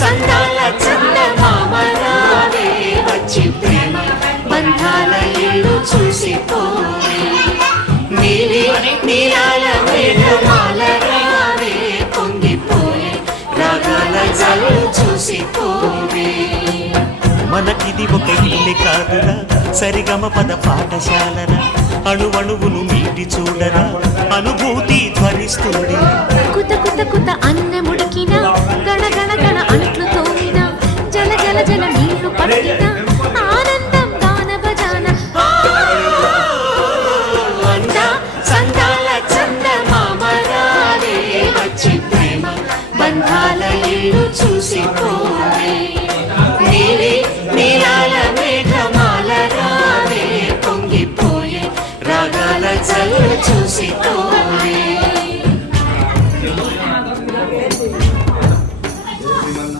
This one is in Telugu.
చందాల చందమామ రావే వచ్చి ప్రేమ బంధాల ఇల్లు చూసిపోవే నీలి నీలాల మేఘమాల రావే పొంగిపోయే రాగాల జల్లు చూసిపోవే మనకిది ఒక ఇల్లి కాదురా సరిగమ పద పాఠశాలరా అణువణువును మీటి చూడరా అనుభూతి ధ్వనిస్తుంది కుత కుత కుత అన్న ముడికిన గణ గణ గణ అంట్లు తోమిన జల జల జల నీళ్లు పట్టి